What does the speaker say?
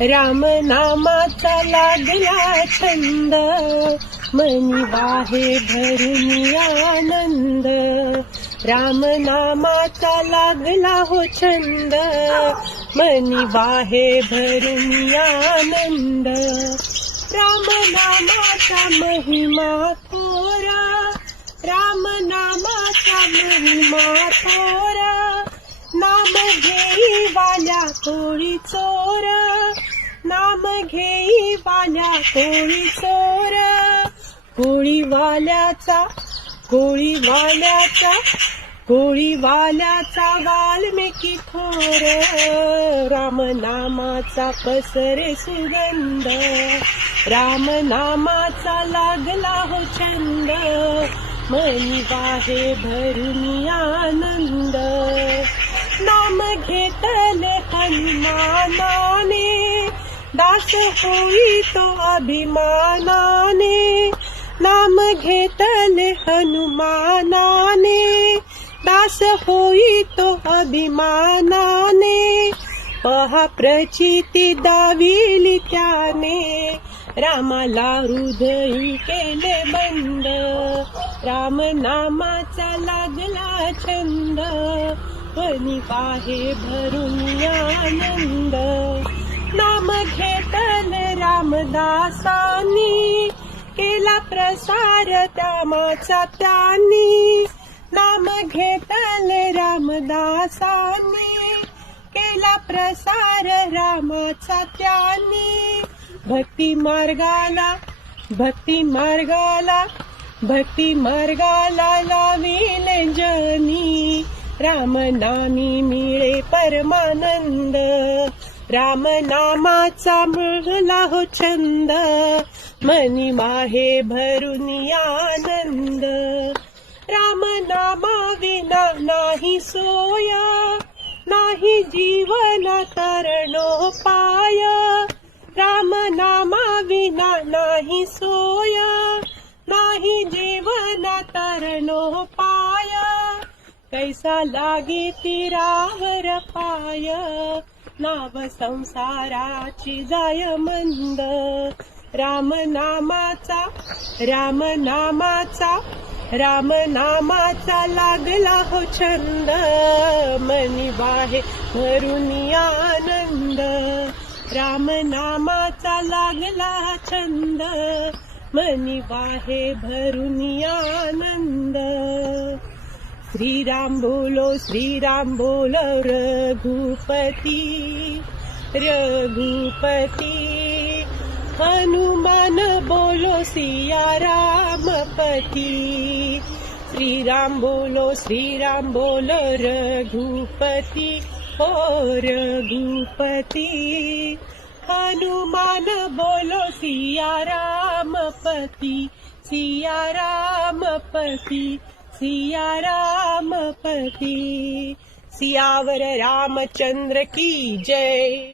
राम नामाचा लागला छंद, मनी वाहे भरून आनंद. राम नामाचा लागला हो छंद, मनी वाहे भरून आनंद. राम नामाचा महिमा थोरा, राम नामाचा महिमा थोरा. नाम घेई वाल्या कोळी चोर, नाम घेई वाल्या कोळी चोर. कोळीवाल्याचा वाल्मिकी थोर. राम नामाचा पसरे सुगंध, राम नामाचा लागला हो छंद, मनी वाहे भरून आनंद. नाम घेतले हनुमानाने, दास होई तो अभिमानाने. नाम घेतले हनुमानाने, दास होई तो अभिमानाने. पहा प्रचिती दाविली त्याने, रामाला हृदय केले बंद. राम नामाचा लागला छंद, मनी वाहे भरून आनंद. नाम घेतले रामदासांनी, केला प्रसार रामाचा त्यांनी. नाम घेतले रामदासांनी, केला प्रसार रामाचा त्यांनी. भक्ती मार्गाला लाविले जनी, राम नामी मिळे परमानंद. राम नामाचा मिळला हो छंद, मनी वाहे भरून आनंद. राम नामा विना नाही सोया, नाही जीवन तरणोपाय. राम नामा विना नाही सोया, नाही जीवन तरणोपाय. कैसा लागी तीरावर पाय, नाव संसाराची जाय मंद. राम नामाचा लागला हो छंद, मनी वाहे भरून आनंद. राम नामाचा लागला छंद, मनी वाहे भरून आनंद. श्रीराम बोलो रघुपती. हनुमान बोलो सिया रामपती. श्रीराम बोलो रघुपती, हो रघुपती. हनुमान बोलो सिया रामपती, सिया रामपती, सिया रामपती. सियावर रामचंद्र की जय.